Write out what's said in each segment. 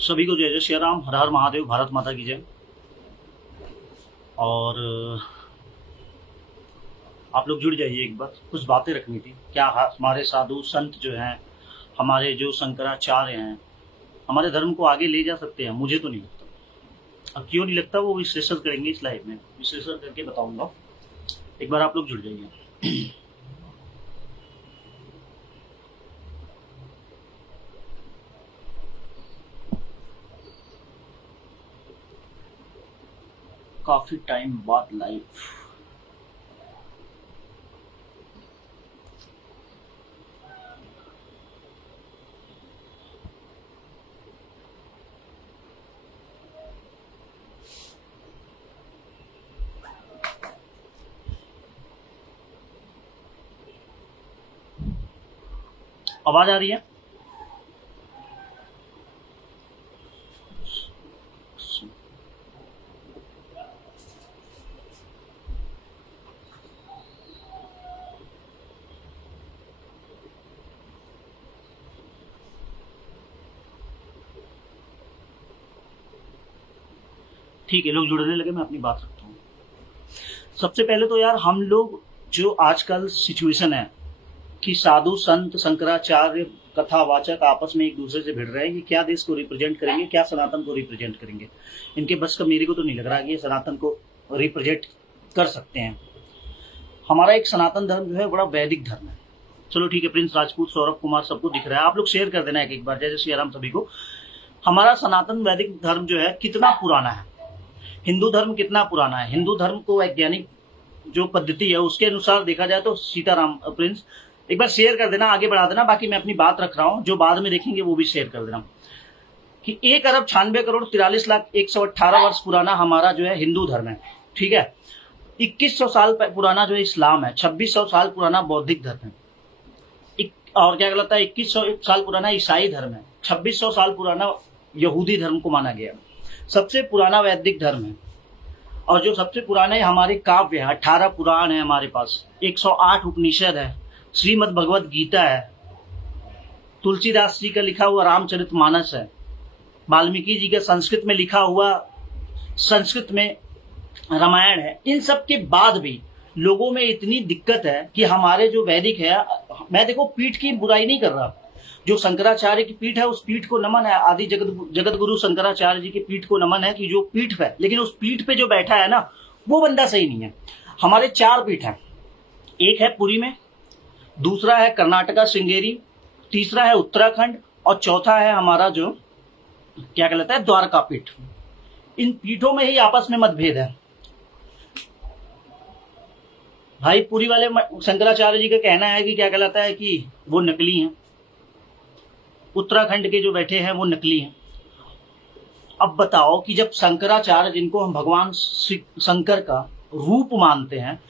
सभी को जय जय श्री राम, हर हर महादेव, भारत माता की जय। और आप लोग जुड़ जाइए, एक बार कुछ बातें रखनी थी। क्या हमारे साधु संत जो हैं, हमारे जो शंकराचार्य हैं, हमारे धर्म को आगे ले जा सकते हैं? मुझे तो नहीं लगता। अब क्यों नहीं लगता, वो विश्लेषण करेंगे इस लाइव में, विश्लेषण करके बताऊंगा। एक बार आप लोग जुड़ जाइए। काफी टाइम बाद लाइव। आवाज आ रही है? ठीक है, लोग जुड़ने लगे, मैं अपनी बात रखता हूँ। सबसे पहले तो यार, हम लोग जो आजकल सिचुएशन है कि साधु संत शंकराचार्य कथावाचक आपस में एक दूसरे से भिड़ रहे हैं, ये क्या देश को रिप्रेजेंट करेंगे, क्या सनातन को रिप्रेजेंट करेंगे? इनके बस का मेरे को तो नहीं लग रहा कि ये सनातन को रिप्रेजेंट कर सकते हैं। हमारा एक सनातन धर्म जो है बड़ा वैदिक धर्म है। चलो ठीक है, प्रिंस राजपूत, सौरभ कुमार, सबको दिख रहा है। आप लोग शेयर कर देना एक बार, जय जय श्री राम सभी को। हमारा सनातन वैदिक धर्म जो है कितना पुराना है, हिंदू धर्म कितना पुराना है। हिंदू धर्म को वैज्ञानिक जो पद्धति है उसके अनुसार देखा जाए तो सीताराम, प्रिंस एक बार शेयर कर देना, आगे बढ़ा देना। बाकी मैं अपनी बात रख रहा हूं, जो बाद में देखेंगे वो भी शेयर कर देना कि 1,96,43,118 वर्ष पुराना हमारा जो है हिंदू धर्म है। ठीक है, 2100 साल पुराना जो है इस्लाम है, 2600 साल पुराना बौद्धिक धर्म है, और क्या कहलाता है 2100 साल पुराना ईसाई धर्म है, 2600 साल पुराना यहूदी धर्म को माना गया। सबसे पुराना वैदिक धर्म है। और जो सबसे पुराने हमारे काव्य है, 18 पुराण है हमारे पास, 108 उपनिषद है, श्रीमद् भगवत गीता है, तुलसीदास जी का लिखा हुआ रामचरितमानस है, वाल्मीकि जी का संस्कृत में लिखा हुआ, संस्कृत में रामायण है। इन सब के बाद भी लोगों में इतनी दिक्कत है कि हमारे जो वैदिक है, मैं देखो पीठ की बुराई नहीं कर रहा, जो शंकराचार्य की पीठ है उस पीठ को नमन है, आदि जगत गुरु शंकराचार्य जी की पीठ को नमन है कि जो पीठ है, लेकिन उस पीठ पे जो बैठा है ना, वो बंदा सही नहीं है। हमारे 4 पीठ है, एक है पुरी में, दूसरा है कर्नाटका श्रृंगेरी, तीसरा है उत्तराखंड, और चौथा है हमारा जो क्या कहलाता है द्वारका पीठ। इन पीठों में ही आपस में मतभेद है भाई। पुरी वाले शंकराचार्य जी का कहना है कि क्या कहलाता है कि वो नकली हैं, उत्तराखंड के जो बैठे हैं वो नकली हैं। अब बताओ कि जब शंकराचार्य, जिनको हम भगवान शंकर का रूप मानते हैं,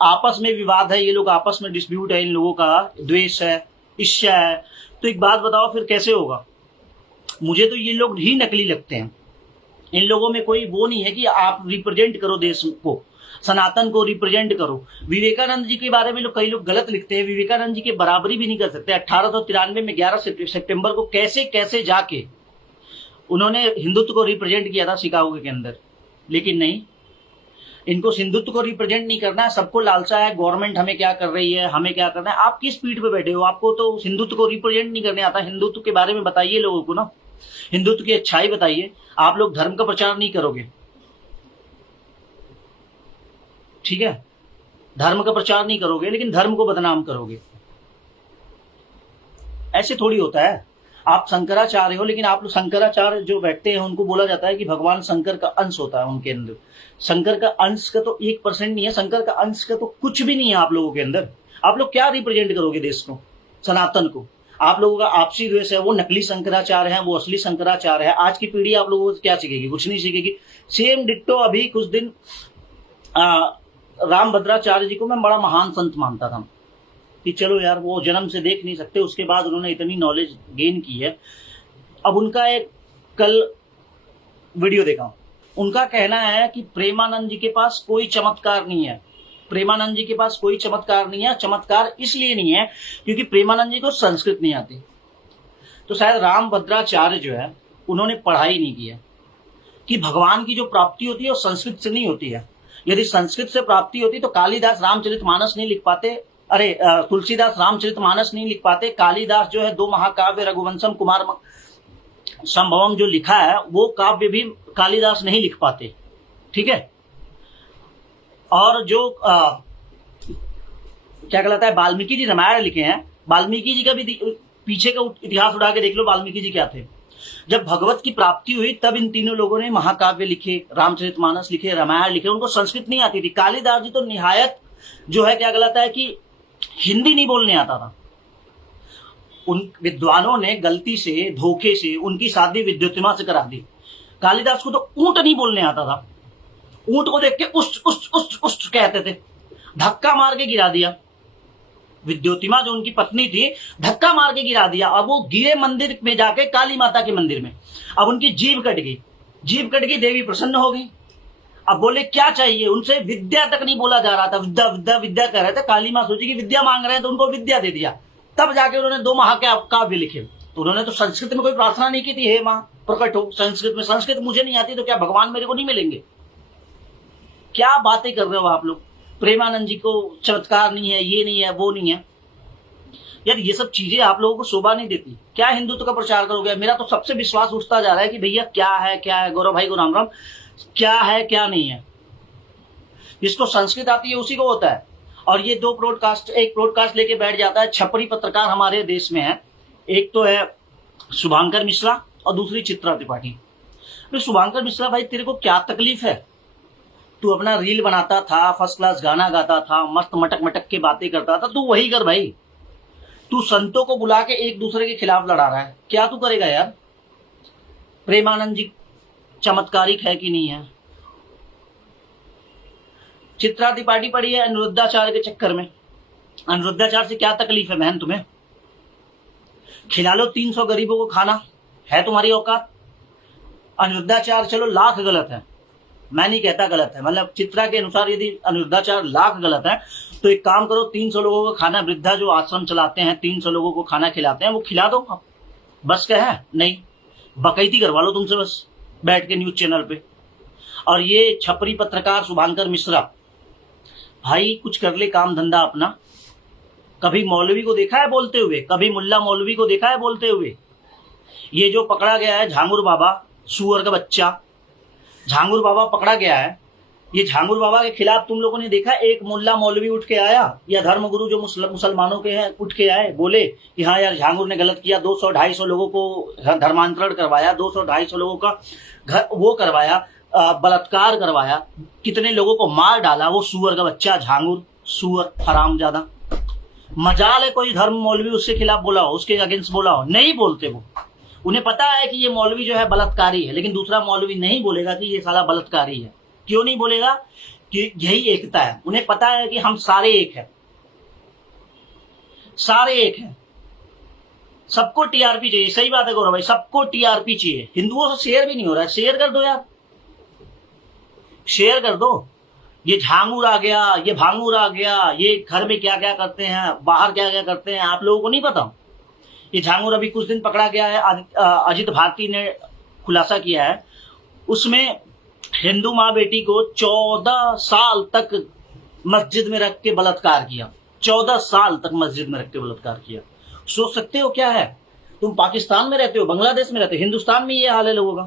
आपस में विवाद है, ये लोग आपस में डिस्प्यूट है, इन लोगों का द्वेष है, ईर्ष्या है, तो एक बात बताओ फिर कैसे होगा? मुझे तो ये लोग ही नकली लगते हैं। इन लोगों में कोई वो नहीं है कि आप रिप्रेजेंट करो देश को, सनातन को रिप्रेजेंट करो। विवेकानंद जी के बारे में कई लोग गलत लिखते हैं, विवेकानंद जी के बराबरी भी नहीं कर सकते। 1893 में 11 सितंबर को कैसे कैसे जाके उन्होंने हिंदुत्व को रिप्रेजेंट किया था शिकागो के अंदर, लेकिन नहीं, इनको हिंदुत्व को रिप्रेजेंट नहीं करना है। सबको लालसा है गवर्नमेंट हमें क्या कर रही है, हमें क्या करना है। आप किस पीठ पे बैठे हो? आपको तो हिंदुत्व को रिप्रेजेंट नहीं करने आता। हिंदुत्व के बारे में बताइए लोगों को ना, हिंदुत्व की अच्छाई बताइए। आप लोग धर्म का प्रचार नहीं करोगे, ठीक है, धर्म का प्रचार नहीं करोगे, लेकिन धर्म को बदनाम करोगे। ऐसे थोड़ी होता है। आप शंकराचार्य हो, लेकिन आप लोग शंकराचार्य जो बैठते हैं उनको बोला जाता है कि भगवान शंकर का अंश होता है उनके अंदर। शंकर का अंश का तो 1% नहीं है, शंकर का अंश का तो कुछ भी नहीं है आप लोगों के अंदर। आप लोग क्या रिप्रेजेंट करोगे देश को, सनातन को? आप लोगों का आपसी द्वेष है, वो नकली शंकराचार्य है, वो असली शंकराचार्य है। आज की पीढ़ी आप लोगों को क्या सीखेगी? कुछ नहीं सीखेगी। सेम डिट्टो अभी कुछ दिन राम भद्राचार्य जी को मैं बड़ा महान संत मानता था कि चलो यार वो जन्म से देख नहीं सकते, उसके बाद उन्होंने इतनी नॉलेज गेन की है। अब उनका एक कल वीडियो देखा, उनका कहना है कि प्रेमानंद जी के पास कोई चमत्कार नहीं है। प्रेमानंद जी के पास कोई चमत्कार नहीं है। चमत्कार इसलिए नहीं है क्योंकि प्रेमानंद जी को संस्कृत नहीं आती। तो शायद राम भद्राचार्य जो है उन्होंने पढ़ाई नहीं किया कि भगवान की जो प्राप्ति होती है वो संस्कृत से नहीं होती है। यदि संस्कृत से प्राप्ति होती तो कालिदास रामचरितमानस नहीं लिख पाते, अरे तुलसीदास रामचरितमानस नहीं लिख पाते, कालिदास जो है 2 महाकाव्य रघुवंशम कुमार संभवम जो लिखा है वो काव्य भी कालिदास नहीं लिख पाते, ठीक है। और जो क्या कहलाता है, वाल्मीकि जी रामायण लिखे हैं, वाल्मीकि जी का भी पीछे का इतिहास उठा के देख लो, वाल्मीकि जी क्या थे। जब भगवत की प्राप्ति हुई तब इन तीनों लोगों ने महाकाव्य लिखे, रामचरितमानस लिखे, रामायण लिखे। उनको संस्कृत नहीं आती थी। कालिदास जी तो निहायत जो है क्या कहलाता है कि हिंदी नहीं बोलने आता था। उन विद्वानों ने गलती से, धोखे से उनकी शादी विद्युतिमा से करा दी। कालिदास को तो ऊंट नहीं बोलने आता था। ऊंट को देख के उष्ट उष्ट उष्ट उष्ट कहते थे, धक्का मार के गिरा दिया। विद्योतिमा जो उनकी पत्नी थी, धक्का मार के गिरा दिया। अब वो गिरे मंदिर में जाके, काली माता के मंदिर में। अब उनकी जीभ कट गई, जीभ कट गई, देवी प्रसन्न हो गई। अब बोले क्या चाहिए, उनसे विद्या तक नहीं बोला जा रहा था, विद्या विद्या विद्या कह रहे थे। काली माँ सोची कि विद्या मांग रहे हैं तो उनको विद्या दे दिया। तब जाके उन्होंने 2 महाकाव्य लिखे। तो उन्होंने तो संस्कृत में कोई प्रार्थना नहीं की थी, हे माँ प्रकट हो संस्कृत में। संस्कृत मुझे नहीं आती तो क्या भगवान मेरे को नहीं मिलेंगे? क्या बातें कर रहे हो आप लोग। प्रेमानंद जी को चमत्कार नहीं है, ये नहीं है, वो नहीं है। यार ये सब चीजें आप लोगों को शोभा नहीं देती। क्या हिंदुत्व का प्रचार करोगे? मेरा तो सबसे विश्वास उठता जा रहा है कि भैया क्या है गौरव भाई को राम राम, क्या है क्या नहीं है। जिसको संस्कृत आती है उसी को होता है। और ये 2 ब्रॉडकास्ट, एक ब्रॉडकास्ट लेके बैठ जाता है। छपरी पत्रकार हमारे देश में है, एक तो है शुभांकर मिश्रा और दूसरी चित्रा त्रिपाठी। तो शुभांकर मिश्रा भाई तेरे को क्या तकलीफ है? तू अपना रील बनाता था, फर्स्ट क्लास गाना गाता था, मस्त मटक मटक के बातें करता था, तू वही कर भाई। तू संतों को बुला के एक दूसरे के खिलाफ लड़ा रहा है, क्या तू करेगा यार? प्रेमानंद जी चमत्कारिक है कि नहीं है? चित्रा त्रिपाठी पड़ी है अनिरुद्धाचार्य के चक्कर में। अनिरुद्धाचार्य से क्या तकलीफ है बहन तुम्हें? खिला लो 300 गरीबों को खाना, है तुम्हारी औकात? अनिरुद्धाचार्य चलो लाख गलत है, मैं नहीं कहता गलत है, मतलब चित्रा के अनुसार यदि अनिरुद्धाचार्य लाख गलत है तो एक काम करो, 300 लोगों को खाना, वृद्धा जो आश्रम चलाते हैं 300 लोगों को खाना खिलाते हैं, वो खिला दो। बस क्या है? नहीं, बकैती करवा लो तुमसे बस बैठ के न्यूज चैनल पे। और ये छपरी पत्रकार शुभांकर मिश्रा भाई कुछ कर ले काम धंधा अपना। कभी मौलवी को देखा है बोलते हुए? कभी मुल्ला मौलवी को देखा है बोलते हुए? ये जो पकड़ा गया है झांगुर बाबा, सुअर का बच्चा झांगुर बाबा पकड़ा गया है, ये झांगुर बाबा के खिलाफ तुम लोगों ने देखा एक मुल्ला मौलवी उठ के आया या धर्मगुरु जो मुसलमानों के हैं उठ के आए, बोले कि हाँ यार झांगुर ने गलत किया, 200-250 लोगों को धर्मांतरण करवाया, 200-250 लोगों का घर वो करवाया, बलात्कार करवाया, कितने लोगों को मार डाला, वो सुअर का बच्चा झांगुर, सुअर हरामजादा। मजाल है कोई धर्म मौलवी उसके खिलाफ बोला हो, उसके अगेंस्ट बोला हो? नहीं बोलते वो। उन्हें पता है कि ये मौलवी जो है बलात्कारी है, लेकिन दूसरा मौलवी नहीं बोलेगा कि ये साला बलात्कारी है। क्यों नहीं बोलेगा? कि यही एकता है। उन्हें पता है कि हम सारे एक हैं, सारे एक हैं, सबको टीआरपी चाहिए। सही बात है गौरव भाई, सबको टीआरपी चाहिए। हिंदुओं से शेयर भी नहीं हो रहा है, शेयर कर दो यार, शेयर कर दो। ये झांगुर आ गया, ये भांगुर आ गया, ये घर में क्या क्या करते हैं, बाहर क्या क्या करते हैं, आप लोगों को नहीं पता। ये झांगुर अभी कुछ दिन पकड़ा गया है, अजित भारती ने खुलासा किया है, उसमें हिंदू माँ बेटी को 14 साल तक मस्जिद में रख के बलात्कार किया। 14 साल तक मस्जिद में रख के बलात्कार किया। सोच सकते हो क्या है? तुम पाकिस्तान में रहते हो, बांग्लादेश में रहते हो, हिंदुस्तान में ये हाल है लोगों का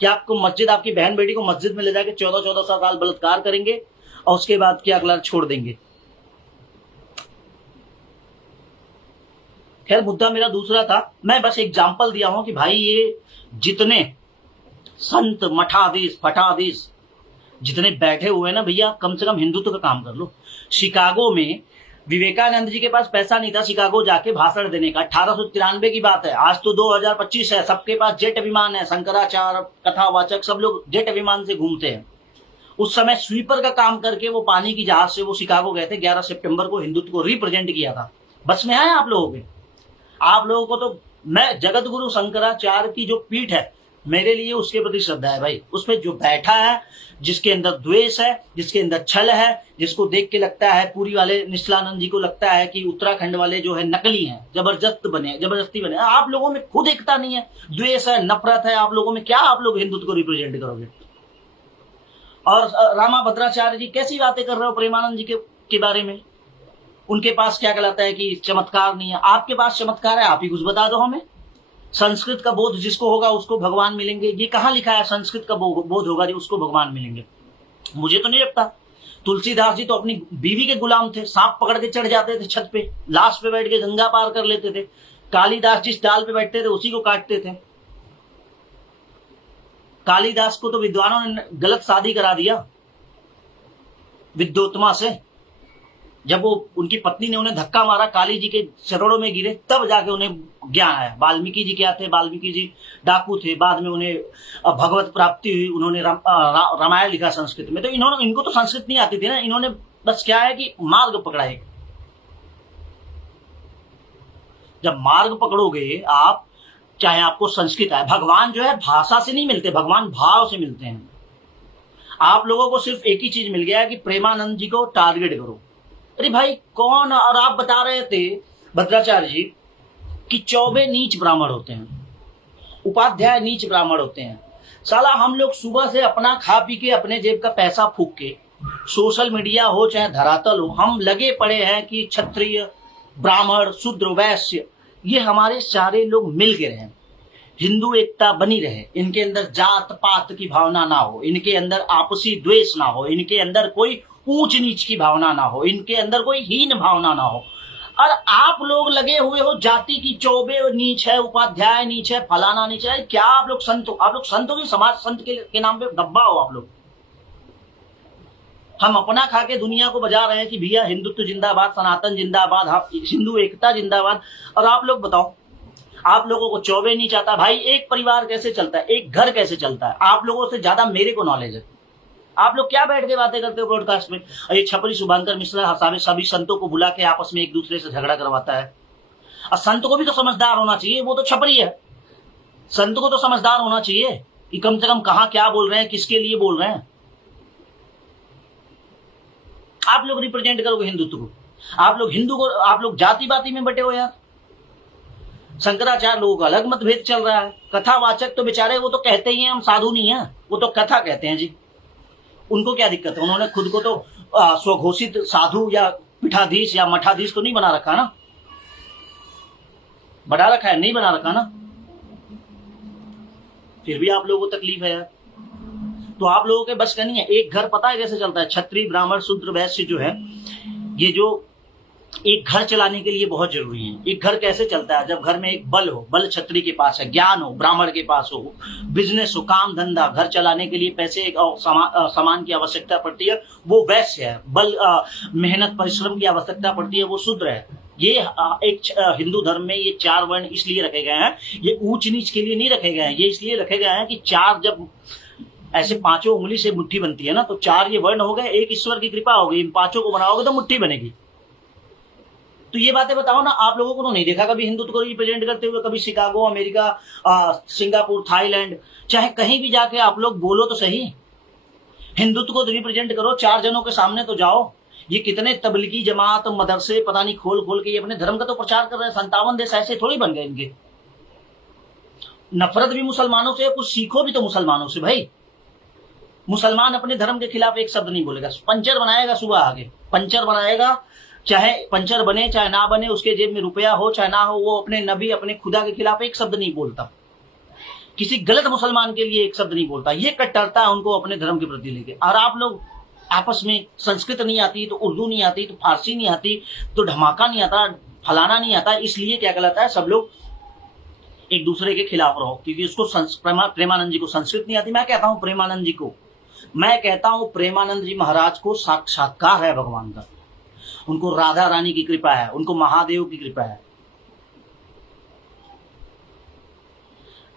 कि आपको मस्जिद, आपकी बहन बेटी को मस्जिद में ले जाके 14-14 साल बलात्कार करेंगे और उसके बाद क्या अगला छोड़ देंगे। खैर मुद्दा मेरा दूसरा था, मैं बस एग्जाम्पल दिया हूं कि भाई ये जितने संत मठाधीश फटाधीश जितने बैठे हुए ना भैया, कम से कम हिंदुत्व का काम कर लो। शिकागो में विवेकानंद जी के पास पैसा नहीं था शिकागो जाके भाषण देने का। 1893 की बात है, आज तो 2025 है, सबके पास जेट विमान है, शंकराचार्य कथावाचक सब लोग जेट विमान से घूमते हैं। उस समय स्वीपर का काम करके वो पानी की जहाज से वो शिकागो गए थे। 11 सितंबर को हिंदुत्व को रिप्रेजेंट किया था। बस में आया आप लोगों के? आप लोगों को तो मैं जगत गुरु शंकराचार्य की जो पीठ है मेरे लिए उसके प्रति श्रद्धा है भाई। उस पर जो बैठा है, जिसके अंदर द्वेष है, जिसके अंदर छल है, जिसको देख के लगता है, पूरी वाले निश्चलानंद जी को लगता है कि उत्तराखंड वाले जो है नकली हैं, जबरदस्ती बने। आप लोगों में खुद एकता नहीं है, द्वेष है, नफरत है आप लोगों में, क्या आप लोग हिंदुत्व को रिप्रेजेंट करोगे? और रामा भद्राचार्य जी कैसी बातें कर रहे हो प्रेमानंद जी के बारे में? उनके पास क्या कहलाता है कि चमत्कार नहीं है। आपके पास चमत्कार है, आप ही कुछ बता दो हमें। संस्कृत का बोध जिसको होगा उसको भगवान मिलेंगे, ये कहाँ लिखा है? संस्कृत का बोध होगा जो उसको भगवान मिलेंगे? मुझे तो नहीं लगता। तुलसीदास जी तो अपनी बीवी के गुलाम थे, सांप पकड़ के चढ़ जाते थे छत पे, लाश पे बैठ के गंगा पार कर लेते थे। कालिदास जिस डाल पे बैठते थे उसी को काटते थे। कालिदास को तो विद्वानों ने गलत शादी करा दिया विद्योत्मा से। जब वो उनकी पत्नी ने उन्हें धक्का मारा, काली जी के चरणों में गिरे, तब जाके उन्हें ज्ञान आया। वाल्मीकि जी क्या थे? वाल्मीकि जी डाकू थे, बाद में उन्हें भगवत प्राप्ति हुई, उन्होंने रामायण लिखा संस्कृत में। तो इनको तो संस्कृत नहीं आती थी ना, इन्होंने बस क्या है कि मार्ग पकड़ा एक। जब मार्ग पकड़ोगे आप, चाहे आपको संस्कृत आए, भगवान जो है भाषा से नहीं मिलते, भगवान भाव से मिलते हैं। आप लोगों को सिर्फ एक ही चीज मिल गया है कि प्रेमानंद जी को टारगेट करो। अरे भाई कौन? और आप बता रहे थे भद्राचार्य जी कि चौबे नीच ब्राह्मण होते हैं, उपाध्याय नीच ब्राह्मण होते हैं। साला हम लोग सुबह से अपना खा पी के अपने जेब का पैसा फूक के, सोशल मीडिया हो चाहे धरातल हो, हम लगे पड़े हैं कि क्षत्रिय, ब्राह्मण, शूद्र, वैश्य, ये हमारे सारे लोग मिल के रहें, हिंदू एकता बनी रहे, इनके अंदर जात पात की भावना ना हो, इनके अंदर आपसी द्वेष ना हो, इनके अंदर कोई ऊंच नीच की भावना ना हो, इनके अंदर कोई हीन भावना ना हो। और आप लोग लगे हुए हो जाति की, चौबे नीच है, उपाध्याय नीच है, फलाना नीच है। क्या आप लोग संत हो? आप लोग संत हो कि समाज संत के नाम पे डब्बा हो आप लोग? हम अपना खा के दुनिया को बजा रहे हैं कि भैया हिंदुत्व जिंदाबाद, सनातन जिंदाबाद, हिंदू एकता जिंदाबाद। और आप लोग बताओ, आप लोगों को चौबे नीच आता? भाई एक परिवार कैसे चलता है, एक घर कैसे चलता है? आप लोगों से ज्यादा मेरे को नॉलेज है। आप लोग क्या बैठ के बातें करते हो ब्रॉडकास्ट में? ये छपरी शुभांकर मिश्रा सभी संतों को बुला के आपस में एक दूसरे से झगड़ा करवाता है। और संत को भी तो समझदार होना चाहिए, वो तो छपरी है। संत को तो समझदार होना चाहिए कि कम से कम कहाँ क्या बोल रहे हैं, किसके लिए बोल रहे हैं। आप लोग रिप्रेजेंट करोगे हिंदुत्व को, आप लोग हिंदू को, आप लोग जाति बाती में बटे हो यार। शंकराचार्य लोगों का अलग मतभेद चल रहा है। कथावाचक तो बेचारे वो तो कहते ही हैं हम साधु नहीं है, वो तो कथा कहते हैं जी। उनको क्या दिक्कत है? उन्होंने खुद को तो स्वघोषित साधु या पीठाधीश या मठाधीश तो नहीं बना रखा ना, बना रखा है? नहीं बना रखा ना, फिर भी आप लोगों को तकलीफ है यार। तो आप लोगों के बस का नहीं है। एक घर पता है कैसे चलता है? क्षत्रिय, ब्राह्मण, शूद्र, वैश्य जो है, ये जो एक घर चलाने के लिए बहुत जरूरी है। एक घर कैसे चलता है? जब घर में एक बल हो, बल क्षत्रिय के पास है, ज्ञान हो ब्राह्मण के पास हो, बिजनेस हो, काम धंधा, घर चलाने के लिए पैसे और सामान की आवश्यकता पड़ती है, वो वैश्य है। बल मेहनत परिश्रम की आवश्यकता पड़ती है, वो शूद्र है। ये एक हिंदू धर्म में ये चार वर्ण इसलिए रखे गए हैं, ये ऊंच नीच के लिए नहीं रखे गए हैं, ये इसलिए रखे गए हैं कि चार, जब ऐसे पांचों उंगली से मुट्ठी बनती है ना, तो चार ये वर्ण हो गए, एक ईश्वर की कृपा हो गई, इन पांचों को बनाओगे तो मुट्ठी बनेगी। तो ये बातें बताओ ना, आप लोगों को तो नहीं देखा कभी हिंदुत्व को रिप्रेजेंट करते हुए, कभी शिकागो, अमेरिका, सिंगापुर, थाईलैंड, चाहे कहीं भी जाके आप लोग बोलो तो सही, हिंदुत्व को रिप्रेजेंट करो, चार जनों के सामने तो जाओ। ये कितने तबलीगी जमात, मदरसे पता नहीं खोल खोल के ये अपने धर्म का तो प्रचार कर रहे हैं। 57 देश ऐसे थोड़ी बन गए इनके। नफरत भी मुसलमानों से, कुछ सीखो भी तो मुसलमानों से भाई। मुसलमान अपने धर्म के खिलाफ एक शब्द नहीं बोलेगा। पंचर बनाएगा सुबह आगे, पंचर बनाएगा, चाहे पंचर बने चाहे ना बने, उसके जेब में रुपया हो चाहे ना हो, वो अपने नबी, अपने खुदा के खिलाफ एक शब्द नहीं बोलता, किसी गलत मुसलमान के लिए एक शब्द नहीं बोलता। ये कट्टरता है उनको अपने धर्म के प्रति लेके। और आप लोग आपस में, संस्कृत नहीं आती तो उर्दू नहीं आती तो फारसी नहीं आती तो धमाका नहीं आता, फलाना नहीं आता, इसलिए क्या कहलाता है, सब लोग एक दूसरे के खिलाफ रहो, क्योंकि उसको प्रेमानंद जी को संस्कृत नहीं आती। मैं कहता हूं प्रेमानंद जी को, मैं कहता हूं प्रेमानंद जी महाराज को साक्षात्कार है भगवान का, उनको राधा रानी की कृपा है, उनको महादेव की कृपा है।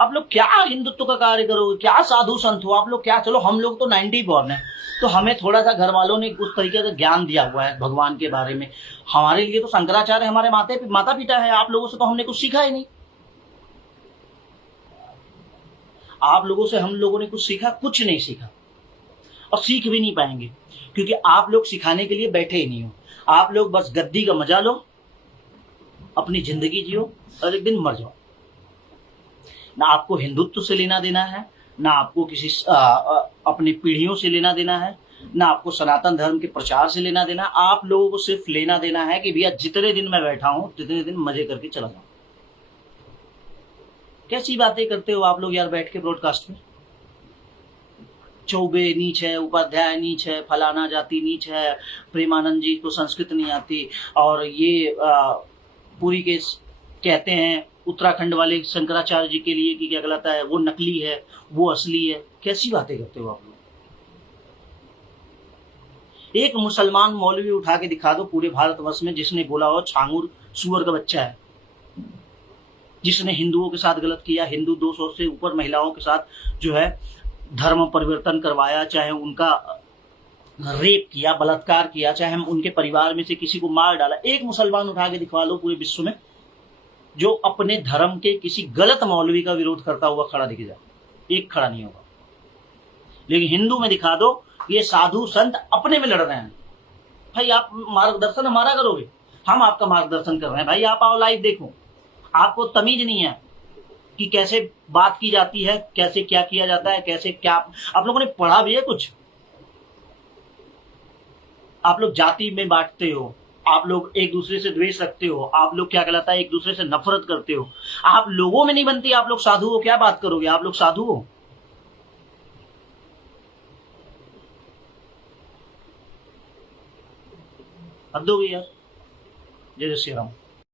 आप लोग क्या हिंदुत्व का कार्य करोगे? क्या साधु संत हो आप लोग? क्या, चलो हम लोग तो 90 बॉर्न है, तो हमें थोड़ा सा घर वालों ने उस तरीके का ज्ञान दिया हुआ है भगवान के बारे में। हमारे लिए तो शंकराचार्य हमारे माता पिता है, आप लोगों से तो हमने कुछ सीखा ही नहीं। आप लोगों से हम लोगों ने कुछ सीखा? कुछ नहीं सीखा, और सीख भी नहीं पाएंगे, क्योंकि आप लोग सिखाने के लिए बैठे ही नहीं हो। आप लोग बस गद्दी का मजा लो, अपनी जिंदगी जियो और एक दिन मर जाओ। ना आपको हिंदुत्व से लेना देना है, ना आपको किसी अपनी पीढ़ियों से लेना देना है, ना आपको सनातन धर्म के प्रचार से लेना देना। आप लोगों को सिर्फ लेना देना है कि भैया जितने दिन मैं बैठा हूं जितने दिन मजे करके चला जाऊं। कैसी बातें करते हो आप लोग यार बैठ के ब्रॉडकास्ट में। चौबे नीच है, उपाध्याय नीच है, फलाना जाति नीच है, प्रेमानंद जी को संस्कृत नहीं आती, और ये पूरी के कहते हैं उत्तराखंड वाले शंकराचार्य जी के लिए कि क्या कहलाता है, वो नकली है वो असली है। कैसी बातें करते हो आप लोग। एक मुसलमान मौलवी उठा के दिखा दो पूरे भारतवर्ष में जिसने बोला हो छांगुर सुअर का बच्चा है, जिसने हिंदुओं के साथ गलत किया, हिंदू 200 से ऊपर महिलाओं के साथ जो है धर्म परिवर्तन करवाया, चाहे उनका रेप किया, बलात्कार किया, चाहे हम उनके परिवार में से किसी को मार डाला। एक मुसलमान उठा के दिखवा लो पूरे विश्व में जो अपने धर्म के किसी गलत मौलवी का विरोध करता हुआ खड़ा दिख जाए, एक खड़ा नहीं होगा। लेकिन हिंदू में दिखा दो ये साधु संत अपने में लड़ रहे हैं। भाई आप मार्गदर्शन हमारा करोगे, हम आपका मार्गदर्शन कर रहे हैं। भाई आप आओ लाइव देखो। आपको तमीज नहीं है कि कैसे बात की जाती है, कैसे क्या किया जाता है, कैसे क्या आप लोगों ने पढ़ा भी है कुछ। आप लोग जाति में बांटते हो, आप लोग एक दूसरे से द्वेष रखते हो, आप लोग क्या कहलाता है एक दूसरे से नफरत करते हो। आप लोगों में नहीं बनती, आप लोग साधु हो, क्या बात करोगे। आप लोग साधु हो। हद हो गई यार। जय श्री राम।